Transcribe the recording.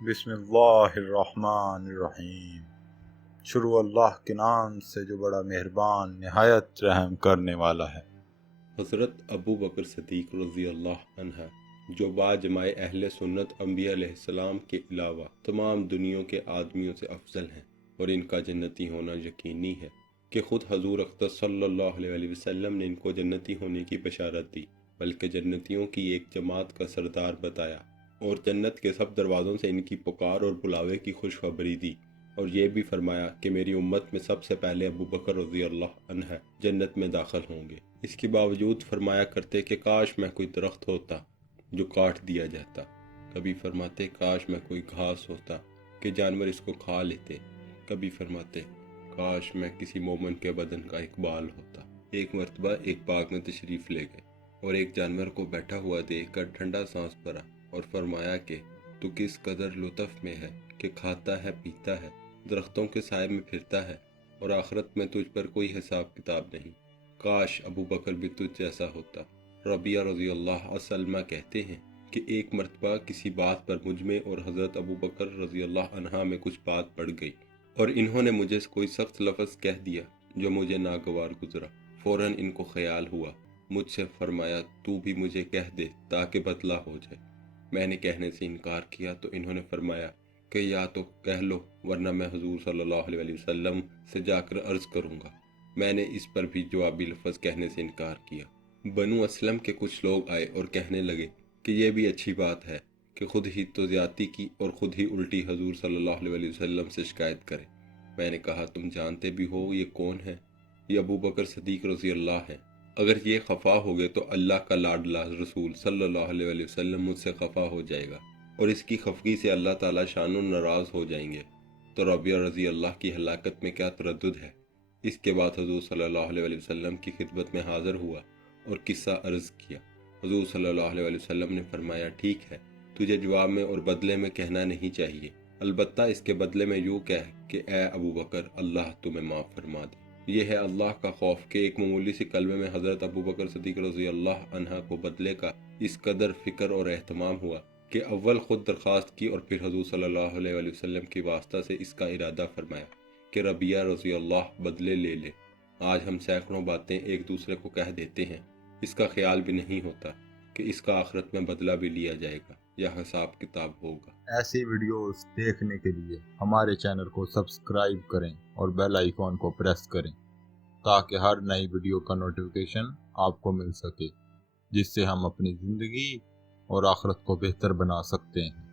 بسم اللہ الرحمن الرحیم۔ شروع اللہ کے نام سے جو بڑا مہربان نہایت رحم کرنے والا ہے۔ حضرت ابو بکر صدیق رضی اللہ عنہ جو باجماع اہل سنت انبیاء علیہ السلام کے علاوہ تمام دنیوں کے آدمیوں سے افضل ہیں، اور ان کا جنتی ہونا یقینی ہے کہ خود حضور اقدس صلی اللہ علیہ وسلم نے ان کو جنتی ہونے کی بشارت دی، بلکہ جنتیوں کی ایک جماعت کا سردار بتایا اور جنت کے سب دروازوں سے ان کی پکار اور بلاوے کی خوشخبری دی، اور یہ بھی فرمایا کہ میری امت میں سب سے پہلے ابو بکر رضی اللہ عنہ جنت میں داخل ہوں گے۔ اس کے باوجود فرمایا کرتے کہ کاش میں کوئی درخت ہوتا جو کاٹ دیا جاتا، کبھی فرماتے کاش میں کوئی گھاس ہوتا کہ جانور اس کو کھا لیتے، کبھی فرماتے کاش میں کسی مومن کے بدن کا ایک بال ہوتا۔ ایک مرتبہ ایک باغ میں تشریف لے گئے اور ایک جانور کو بیٹھا ہوا دیکھ کر ٹھنڈا سانس بھرا اور فرمایا کہ تو کس قدر لطف میں ہے کہ کھاتا ہے، پیتا ہے، درختوں کے سائے میں پھرتا ہے، اور آخرت میں تجھ پر کوئی حساب کتاب نہیں، کاش ابو بکر بھی تجھ جیسا ہوتا۔ ربیہ رضی اللہ عنہ کہتے ہیں کہ ایک مرتبہ کسی بات پر مجھ میں اور حضرت ابو بکر رضی اللہ عنہ میں کچھ بات پڑ گئی اور انہوں نے مجھے کوئی سخت لفظ کہہ دیا جو مجھے ناگوار گزرا۔ فوراً ان کو خیال ہوا، مجھ سے فرمایا تو بھی مجھے کہہ دے تاکہ بدلہ ہو جائے۔ میں نے کہنے سے انکار کیا تو انہوں نے فرمایا کہ یا تو کہہ لو ورنہ میں حضور صلی اللہ علیہ وسلم سے جا کر عرض کروں گا۔ میں نے اس پر بھی جوابی لفظ کہنے سے انکار کیا۔ بنو اسلم کے کچھ لوگ آئے اور کہنے لگے کہ یہ بھی اچھی بات ہے کہ خود ہی تو زیادتی کی اور خود ہی الٹی حضور صلی اللہ علیہ وسلم سے شکایت کرے۔ میں نے کہا تم جانتے بھی ہو یہ کون ہے؟ یہ ابو بکر صدیق رضی اللہ ہے۔ اگر یہ خفا ہو گئے تو اللہ کا لاڈلا رسول صلی اللہ علیہ وسلم مجھ سے خفا ہو جائے گا، اور اس کی خفگی سے اللہ تعالیٰ شان و ناراض ہو جائیں گے۔ تو ربیہ رضی اللہ کی ہلاکت میں کیا تردد ہے؟ اس کے بعد حضور صلی اللہ علیہ وسلم کی خدمت میں حاضر ہوا اور قصہ عرض کیا۔ حضور صلی اللہ علیہ وسلم نے فرمایا ٹھیک ہے، تجھے جواب میں اور بدلے میں کہنا نہیں چاہیے، البتہ اس کے بدلے میں یوں کہہ کہ اے ابو بکر اللہ تمہیں معاف فرما دے۔ یہ ہے اللہ کا خوف کہ ایک معمولی سی کلمے میں حضرت ابو بکر صدیق رضی اللہ عنہ کو بدلے کا اس قدر فکر اور اہتمام ہوا کہ اول خود درخواست کی اور پھر حضور صلی اللہ علیہ وسلم کی واسطہ سے اس کا ارادہ فرمایا کہ ربیہ رضی اللہ بدلے لے لے۔ آج ہم سینکڑوں باتیں ایک دوسرے کو کہہ دیتے ہیں، اس کا خیال بھی نہیں ہوتا کہ اس کا آخرت میں بدلہ بھی لیا جائے گا یا حساب کتاب ہوگا۔ ایسی ویڈیوز دیکھنے کے لیے ہمارے چینل کو سبسکرائب کریں اور بیل آئیکن کو پریس کریں تاکہ ہر نئی ویڈیو کا نوٹیفیکیشن آپ کو مل سکے، جس سے ہم اپنی زندگی اور آخرت کو بہتر بنا سکتے ہیں۔